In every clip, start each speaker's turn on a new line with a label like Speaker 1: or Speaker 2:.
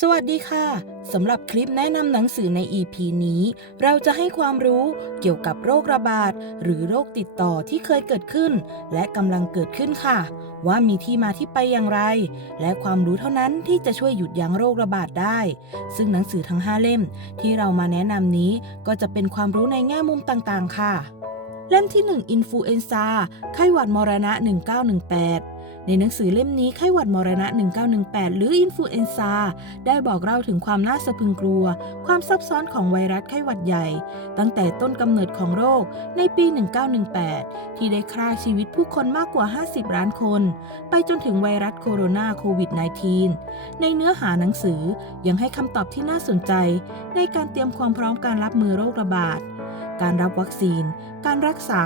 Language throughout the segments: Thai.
Speaker 1: สวัสดีค่ะ สำหรับคลิปแนะนำหนังสือใน EP นี้ เราจะให้ความรู้เกี่ยวกับโรคระบาด หรือโรคติดต่อที่เคยเกิดขึ้น และกำลังเกิดขึ้นค่ะ ว่ามีที่มาที่ไปอย่างไร และความรู้เท่านั้นที่จะช่วยหยุดยั้งโรคระบาดได้ ซึ่งหนังสือทั้ง 5 เล่มที่เรามาแนะนำนี้ก็จะเป็นความรู้ในแง่มุมต่างๆ ค่ะ เล่มที่ 1 อินฟลูเอนซาไข้หวัดมรณะ 1918 ในหนังสือเล่มนี้ไข้หวัดมรณะ 1918 หรืออินฟลูเอนซาได้บอกเล่าถึงความน่าสะพึงกลัว ความซับซ้อนของไวรัสไข้หวัดใหญ่ ตั้งแต่ต้นกำเนิดของโรคในปี 1918 ที่ได้ฆ่าชีวิตผู้คนมากกว่า 50 ล้านคน ไปจนถึงไวรัสโคโรนาโควิด -19 ในเนื้อหาหนังสือยังให้คำตอบที่น่าสนใจ ในการเตรียมความพร้อมการรับมือโรคระบาด การรับวัคซีน การรักษา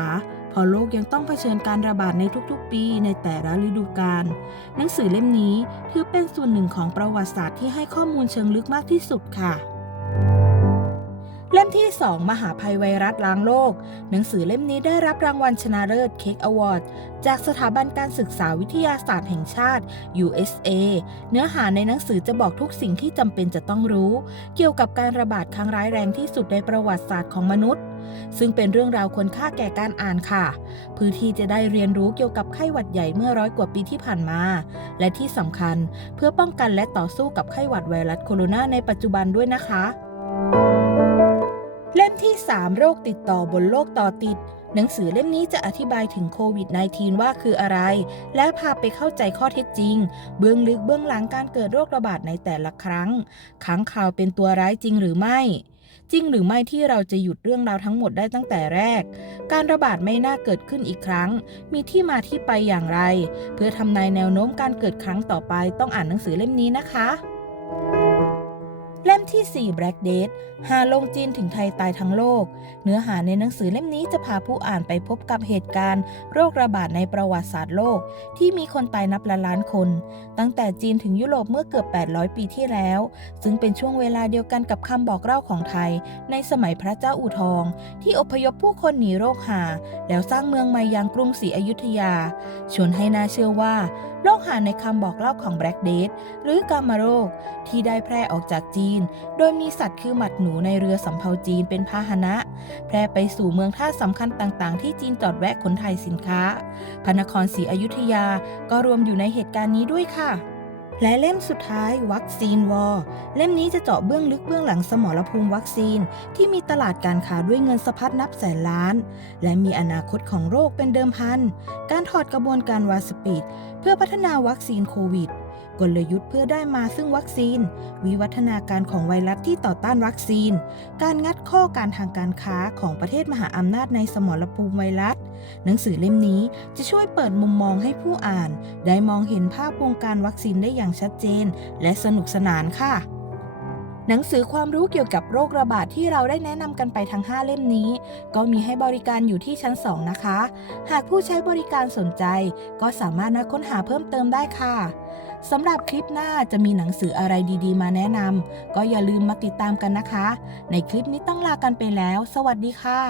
Speaker 1: เพอโลกยังต้องเผชิญการระบาดในทุกๆ ปีในแต่ละฤดูกาลหนังสือเล่มนี้ถือเป็นส่วนหนึ่งของประวัติศาสตร์ที่ให้ข้อมูลเชิงลึกมากที่สุดค่ะ เล่มที่ 2 มหาภัยไวรัสล้างโลก หนังสือเล่มนี้ได้รับรางวัลชนะเลิศเค้กอวอร์ดจากสถาบันการศึกษาวิทยาศาสตร์แห่งชาติ USA เนื้อหาในหนังสือจะบอกทุกสิ่งที่จำเป็นจะต้องรู้ เกี่ยวกับการระบาดครั้งร้ายแรงที่สุดในประวัติศาสตร์ของมนุษย์ ซึ่งเป็นเรื่องราวควรค่าแก่การอ่านค่ะเพื่อที่จะได้เรียนรู้เกี่ยวกับไข้หวัดใหญ่เมื่อร้อยกว่าปีที่ผ่านมา และที่สำคัญเพื่อป้องกันและต่อสู้กับไข้หวัดไวรัสโคโรนาในปัจจุบันด้วยนะคะ ล่มที่ 3 โรคติดต่อบนโลกต่อติด หนังสือเล่มนี้จะอธิบายถึงโควิด -19 ว่าคืออะไร และพาไปเข้าใจข้อเท็จจริง เบื้องลึกเบื้องหลังการเกิดโรคระบาดในแต่ละครั้งค้างข่าวเป็นตัวร้ายจริงหรือไม่จริงหรือไม่ที่เราจะหยุดเรื่องราวทั้งหมดได้ตั้งแต่แรก การระบาดไม่น่าเกิดขึ้นอีกครั้ง มีที่มาที่ไปอย่างไร เพื่อทำนายแนวโน้มการเกิดครั้งต่อไปต้องอ่านหนังสือเล่มนี้นะคะ เล่มที่ 4 Black Death หาลงจีนถึงไทยตายทั้งโลก เนื้อหาในหนังสือเล่มนี้จะพาผู้อ่านไปพบกับเหตุการณ์ โรคระบาดในประวัติศาสตร์โลก ที่มีคนตายนับล้านล้านคน ตั้งแต่จีนถึงยุโรปเมื่อเกือบ 800 ปีที่แล้ว ซึ่งเป็นช่วงเวลาเดียวกันกับคำบอกเล่าของไทย ในสมัยพระเจ้าอู่ทอง ที่อพยพผู้คนหนีโรคหา แล้วสร้างเมืองใหม่ยังกรุงศรีอยุธยา ชวนให้น่าเชื่อว่าโรคหาในคำบอกเล่าของ Black Death หรือกามาโรคที่ได้แพร่ออกจากจีนโดยมีสัตว์คือหมัดหนูในเรือสำเภาจีนเป็นพาหนะ แพร่ไปสู่เมืองท่าสำคัญต่างๆ ที่จีนจอดแวะขนถ่ายสินค้า พระนครศรีอยุธยาก็รวมอยู่ในเหตุการณ์นี้ด้วยค่ะและเล่มสุดท้ายวัคซีนวอร์เล่มนี้จะเจาะเบื้องลึกเบื้องหลังสมรภูมิวัคซีน ที่มีตลาดการค้าด้วยเงินสะพัดนับแสนล้าน และมีอนาคตของโรคเป็นเดิมพัน การถอดกระบวนการวาสปีดเพื่อพัฒนาวัคซีนโควิด กลยุทธ์เพื่อได้มาซึ่งวัคซีน วิวัฒนาการของไวรัสที่ต่อต้านวัคซีน การงัดข้อการทางการค้าของประเทศมหาอำนาจในสมรภูมิไวรัส หนังสือเล่มนี้จะช่วยเปิดมุมมองให้ผู้อ่าน ได้มองเห็นภาพวงการวัคซีนได้อย่างชัดเจน และสนุกสนานค่ะหนังสือความรู้เกี่ยวกับโรคระบาดที่เราได้แนะนำกันไปทั้ง 5 เล่มนี้ ก็มีให้บริการอยู่ที่ชั้น 2 นะคะ หากผู้ใช้บริการสนใจ ก็สามารถมาค้นหาเพิ่มเติมได้ค่ะ สำหรับคลิปหน้าจะมีหนังสืออะไรดีๆ มาแนะนำก็อย่าลืมมาติดตามกันนะคะ ในคลิปนี้ต้องลากันไปแล้ว สวัสดีค่ะ